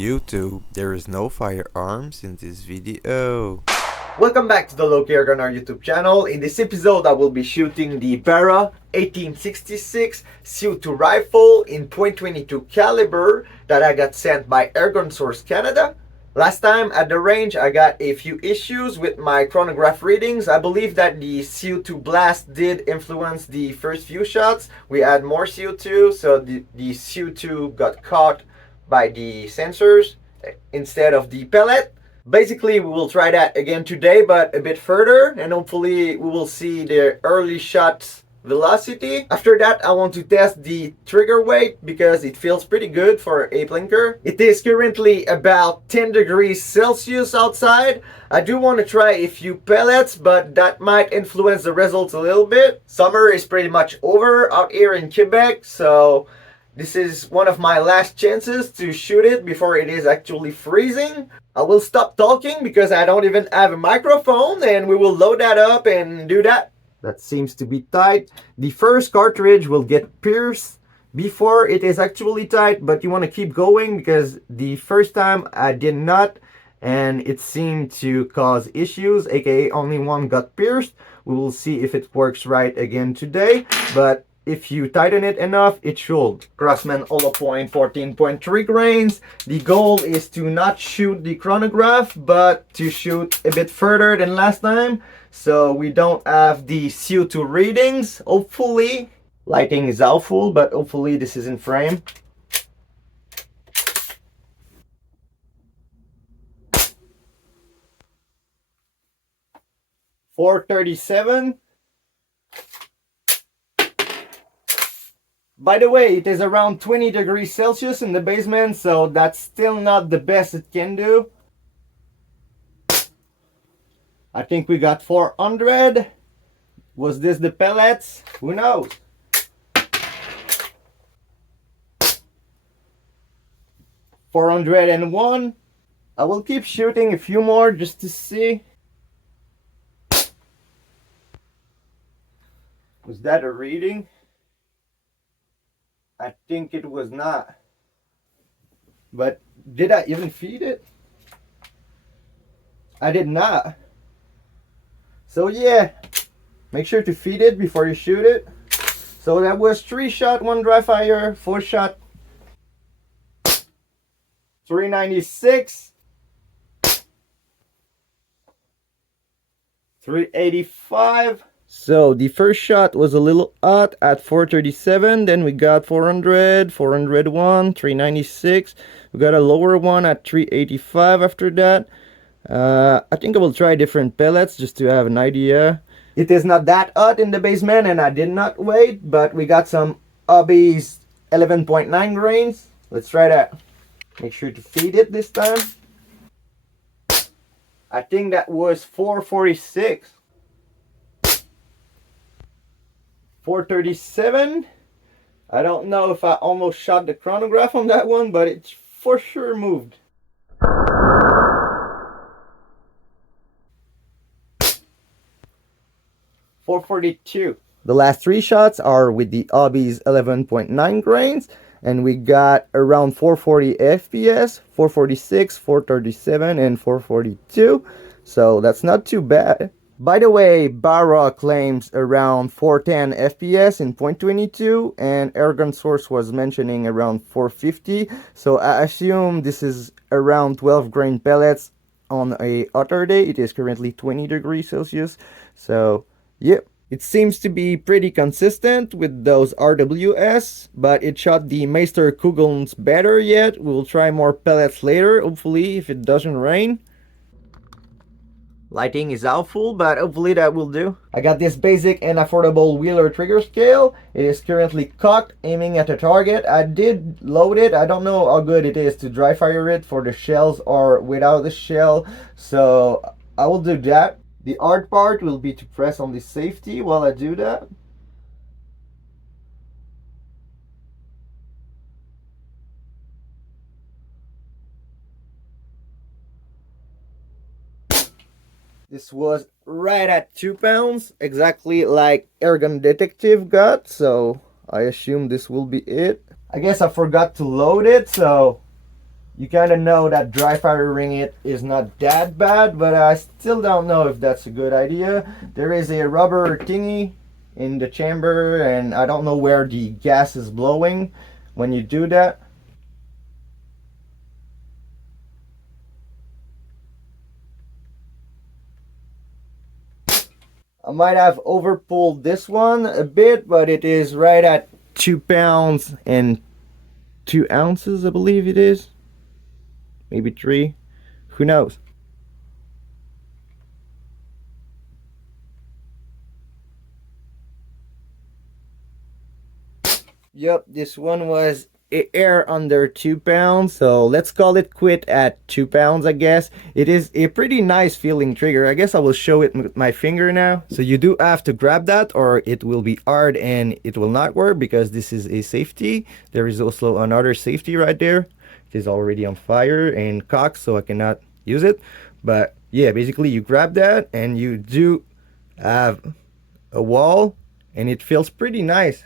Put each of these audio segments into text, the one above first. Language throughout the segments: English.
YouTube, there is no firearms in this video. Welcome back to the Loki Airgunner YouTube channel. In this episode I will be shooting the Barra 1866 CO2 rifle in .22 caliber that I got sent by AirGunSource Canada. Last time at the range I got a few issues with my chronograph readings. I believe that the CO2 blast did influence the first few shots. We had more CO2, so the CO2 got caught by the sensors instead of the pellet. Basically, we will try that again today, but a bit further, and hopefully we will see the early shot velocity. After that, I want to test the trigger weight because it feels pretty good for a plinker. It is currently about 10 degrees Celsius outside. I do want to try a few pellets, but that might influence the results a little bit. Summer is pretty much over out here in Quebec, so this is one of my last chances to shoot it before it is actually freezing. I will stop talking because I don't even have a microphone, and we will load that up and do that. That seems to be tight. The first cartridge will get pierced before it is actually tight, but you want to keep going because the first time I did not, and it seemed to cause issues, aka only one got pierced. We will see if it works right again today, but if you tighten it enough, it should. Craftsman hollow point 14.3 grains. The goal is to not shoot the chronograph, but to shoot a bit further than last time, so we don't have the CO2 readings. Hopefully, lighting is awful, but hopefully this is in frame. .437. By the way, it is around 20 degrees Celsius in the basement, so that's still not the best it can do. I think we got 400. Was this the pellets? Who knows? .401. I will keep shooting a few more just to see. Was that a reading? I think it was not. But did I even feed it? I did not. So yeah, make sure to feed it before you shoot it. So that was 3 shot, 1 dry fire, 4 shot. 396. 385. So the first shot was a little hot at 437, then we got 400, 401, 396. We got a lower one at 385 after that. I think I will try different pellets just to have an idea. It is not that hot in the basement and I did not wait, but we got some Hobbies 11.9 grains. Let's try that. Make sure to feed it this time. I think that was 446. 437. I don't know if I almost shot the chronograph on that one, but it for sure moved. .442. The last 3 shots are with the Hobbies 11.9 grains, and we got around 440 FPS, 446, 437, and 442. So that's not too bad. By the way, Barra claims around 410 FPS in .22, and AirGunSource was mentioning around 450, so I assume this is around 12 grain pellets on a hotter day. It is currently 20 degrees Celsius, so yep. It seems to be pretty consistent with those RWS, but it shot the Meister Kugelns better yet. We'll try more pellets later, hopefully, if it doesn't rain. Lighting is awful, but hopefully that will do. I got this basic and affordable Wheeler trigger scale. It is currently cocked, aiming at a target. I did load it. I don't know how good it is to dry fire it for the shells or without the shell, so I will do that. The hard part will be to press on the safety while I do that. This was right at 2 pounds, exactly like Airgun Detective got, so I assume this will be it. I guess I forgot to load it, so You kind of know that dry firing it is not that bad, but I still don't know if that's a good idea. There is a rubber thingy in the chamber, and I don't know where the gas is blowing when you do that. I might have overpulled this one a bit, but it is right at 2 pounds and 2 ounces, I believe it is. Maybe 3. Who knows? Yep, this one was air under 2 pounds, so let's call it quit at 2 pounds, I guess. It is a pretty nice feeling trigger. I guess I will show it with my finger now. So you do have to grab that or it will be hard and it will not work because this is a safety. There is also another safety right there. It is already on fire and cocked, so I cannot use it. But yeah, basically you grab that and you do have a wall and it feels pretty nice.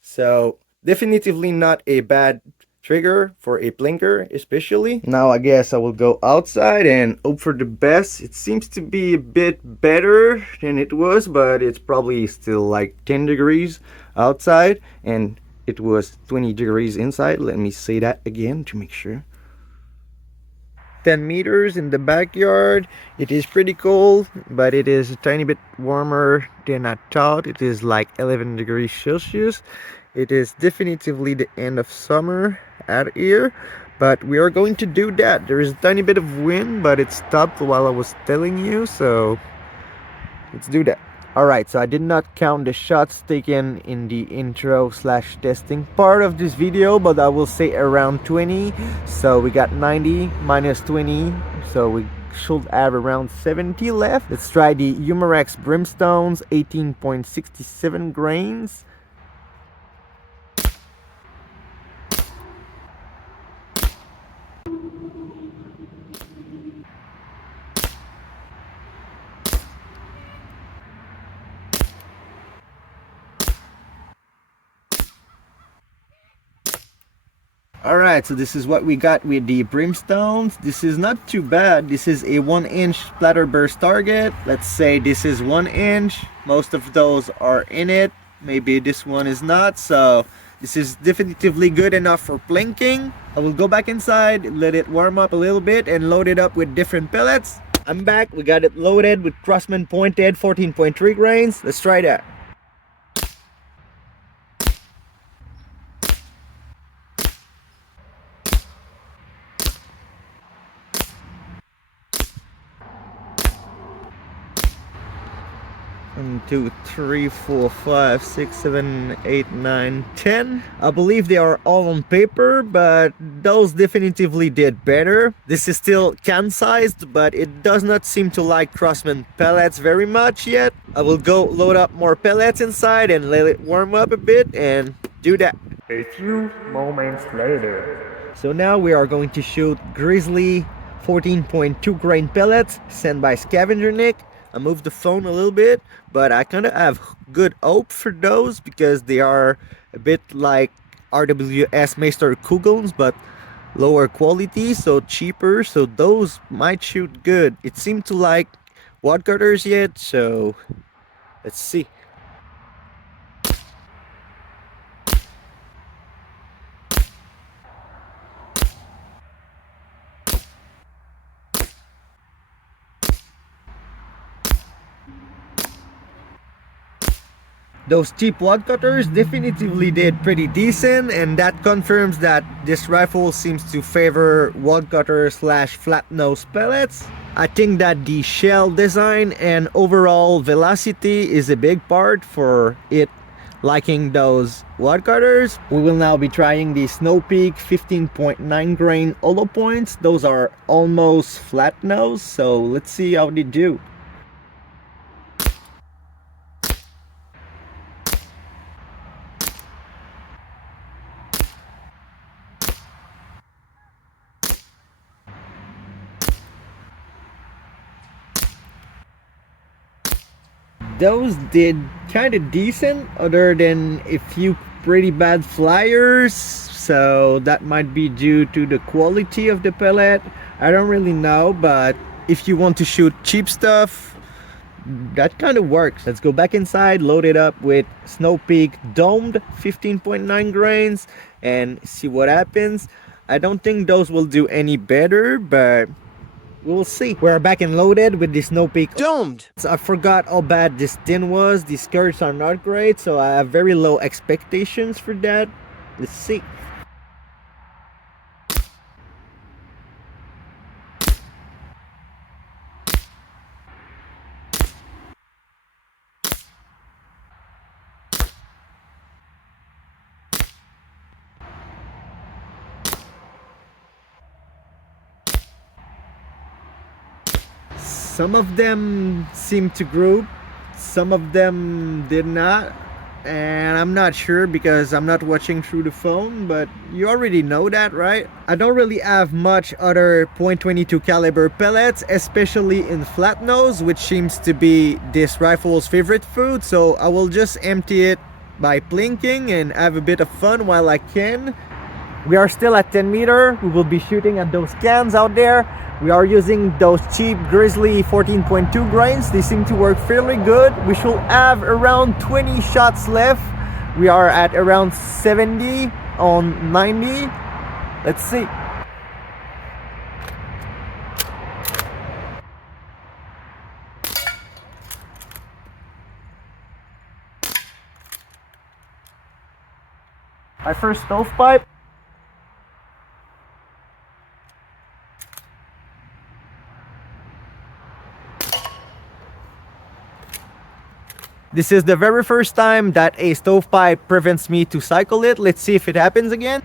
So definitively not a bad trigger for a plinker, especially. Now I guess I will go outside and hope for the best. It seems to be a bit better than it was, but it's probably still like 10 degrees outside and it was 20 degrees inside. Let me say that again to make sure. 10 meters in the backyard. It is pretty cold, but it is a tiny bit warmer than I thought. It is like 11 degrees Celsius. It is definitively the end of summer out here, but we are going to do that. There is a tiny bit of wind, but it stopped while I was telling you, so let's do that. Alright, so I did not count the shots taken in the intro slash testing part of this video, but I will say around 20. So we got 90 minus 20, so we should have around 70 left. Let's try the Humorex Brimstones, 18.67 grains. Alright, so this is what we got with the Brimstones. This is not too bad. This is a 1-inch splatterburst target. Let's say this is 1 inch. Most of those are in it. Maybe this one is not. So this is definitively good enough for plinking. I will go back inside, let it warm up a little bit, and load it up with different pellets. I'm back. We got it loaded with Crossman pointed 14.3 grains. Let's try that. One, two, three, four, five, 6, 7, 8, 9, 10. I believe they are all on paper, but those definitively did better. This is still can sized, but it does not seem to like Crossman pellets very much yet. I will go load up more pellets inside and let it warm up a bit and do that. A few moments later. So now we are going to shoot Grizzly 14.2 grain pellets sent by Scavenger Nick. I moved the phone a little bit, but I kind of have good hope for those because they are a bit like RWS Meister Kugels, but lower quality, so cheaper, so those might shoot good. It seemed to like wad cutters yet, so let's see. Those cheap wad cutters definitively did pretty decent, and that confirms that this rifle seems to favor wad cutter slash flat nose pellets. I think that the shell design and overall velocity is a big part for it liking those wad cutters. We will now be trying the Snow Peak 15.9 grain hollow points. Those are almost flat nose, so let's see how they do. Those did kind of decent, other than a few pretty bad flyers. so that might be due to the quality of the pellet. I don't really know, but if you want to shoot cheap stuff, that kind of works. Let's go back inside, load it up with Snow Peak domed 15.9 grains and see what happens. I don't think those will do any better, but we'll see. We're back and loaded with the Snow Peak Domed! I forgot how bad this tin was. The skirts are not great, so I have very low expectations for that. Let's see. Some of them seemed to group, some of them did not, and I'm not sure because I'm not watching through the phone, but you already know that, right? I don't really have much other .22 caliber pellets, especially in flat nose, which seems to be this rifle's favorite food, so I will just empty it by plinking and have a bit of fun while I can. We are still at 10 meter. We will be shooting at those cans out there. We are using those cheap Grizzly 14.2 grains. They seem to work fairly good. We should have around 20 shots left. We are at around 70 on 90. Let's see. My first stovepipe. This is the very first time that a stovepipe prevents me to cycle it. Let's see if it happens again.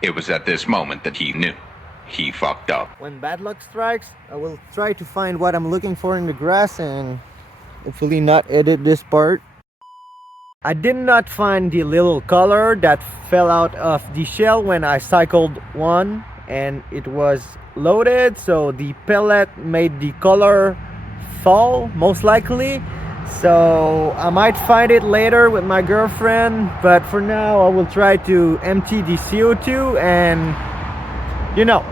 It was at this moment that he knew. He fucked up. When bad luck strikes, I will try to find what I'm looking for in the grass and hopefully not edit this part. I did not find the little color that fell out of the shell when I cycled one and it was loaded, so the pellet made the color fall most likely. So I might find it later with my girlfriend, but for now I will try to empty the CO2 and you know.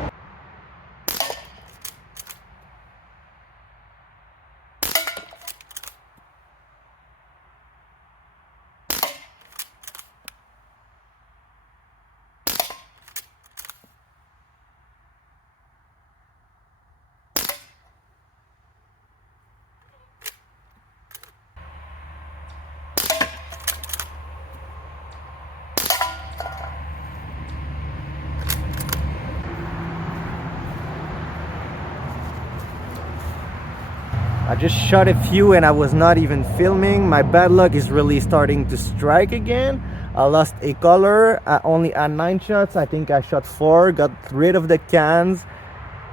I just shot a few and I was not even filming. My bad luck is really starting to strike again. I lost a color. I only had 9 shots. I think I shot 4, got rid of the cans,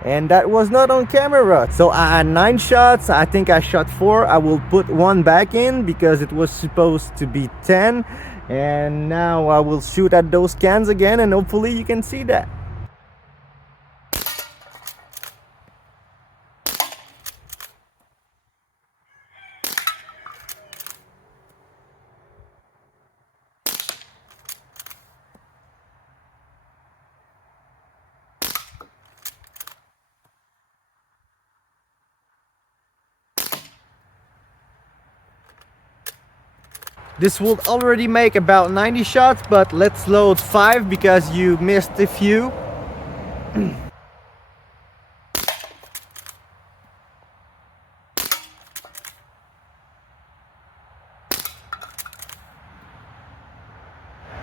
and that was not on camera. So I had 9 shots. I think I shot 4. I will put 1 back in because it was supposed to be 10. And now I will shoot at those cans again and hopefully you can see that. This will already make about 90 shots, but let's load 5 because you missed a few.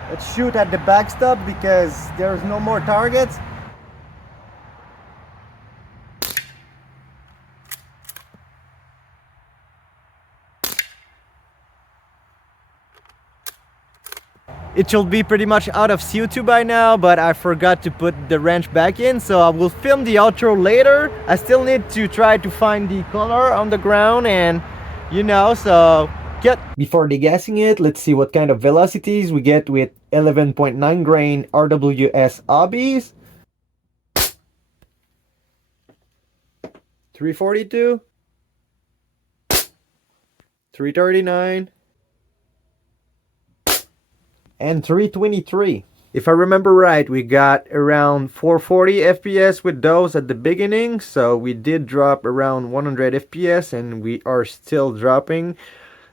Let's shoot at the backstop because there's no more targets. It should be pretty much out of CO2 by now, but I forgot to put the wrench back in, so I will film the outro later. I still need to try to find the color on the ground and you know, so get. Before degassing it, let's see what kind of velocities we get with 11.9 grain RWS hobbies. 342, 339, and 323. If I remember right, we got around 440 FPS with those at the beginning, so we did drop around 100 FPS and we are still dropping.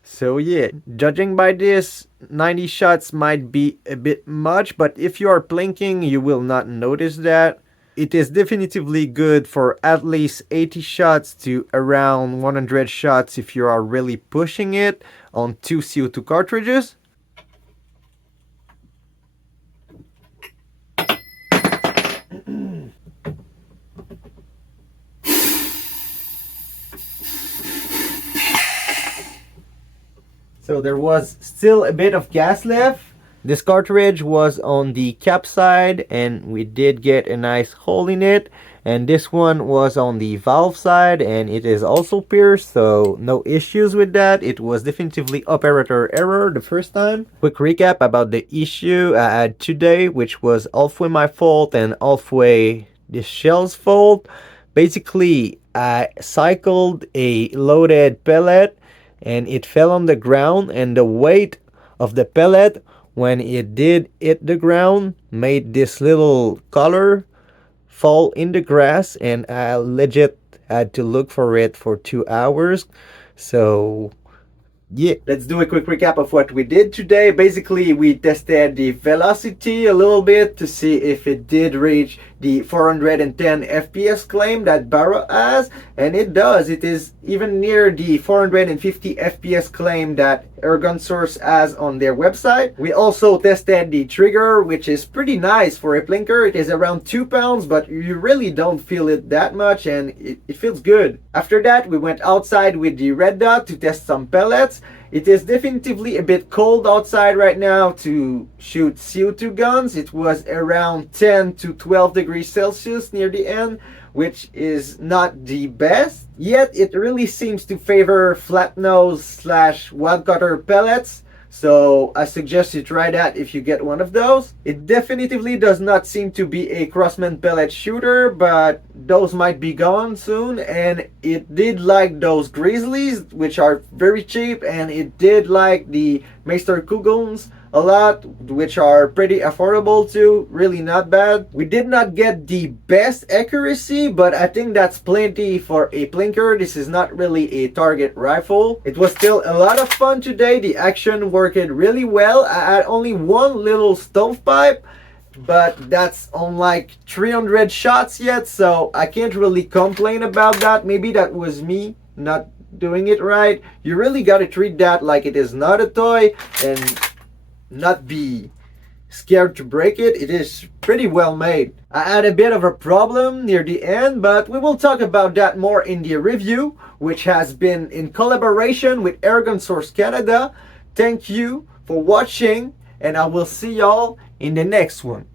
So yeah, judging by this, 90 shots might be a bit much, but if you are plinking, you will not notice that. It is definitively good for at least 80 shots to around 100 shots if you are really pushing it on 2 CO2 cartridges. So there was still a bit of gas left. This cartridge was on the cap side and we did get a nice hole in it. And this one was on the valve side and it is also pierced, so no issues with that. It was definitively operator error the first time. Quick recap about the issue I had today, which was halfway my fault and halfway the shell's fault. Basically, I cycled a loaded pellet and it fell on the ground, and the weight of the pellet when it did hit the ground made this little color fall in the grass, and I legit had to look for it for 2 hours. So yeah, let's do a quick recap of what we did today. Basically, we tested the velocity a little bit to see if it did reach the 410 FPS claim that Barra has, and it does. It is even near the 450 FPS claim that AirGunSource has on their website. We also tested the trigger, which is pretty nice for a plinker. It is around 2 pounds, but you really don't feel it that much, and it feels good. After that, we went outside with the red dot to test some pellets. It is definitively a bit cold outside right now to shoot CO2 guns. It was around 10 to 12 degrees Celsius near the end, which is not the best. Yet it really seems to favor flat nose / wad cutter pellets. So I suggest you try that if you get one of those. It definitively does not seem to be a Crossman pellet shooter, but those might be gone soon. And it did like those grizzlies, which are very cheap, and it did like the Meister Kugelns a lot, which are pretty affordable too. Really not bad. We did not get the best accuracy, but I think that's plenty for a plinker. This is not really a target rifle. It was still a lot of fun today. The action worked really well. I had only one little stovepipe, but that's on like 300 shots yet, so I can't really complain about that. Maybe that was me not doing it right. You really got to treat that like it is not a toy and not be scared to break it. It is pretty well made. I had a bit of a problem near the end, but we will talk about that more in the review, which has been in collaboration with AirGunSource Canada. Thank you for watching, and I will see y'all in the next one.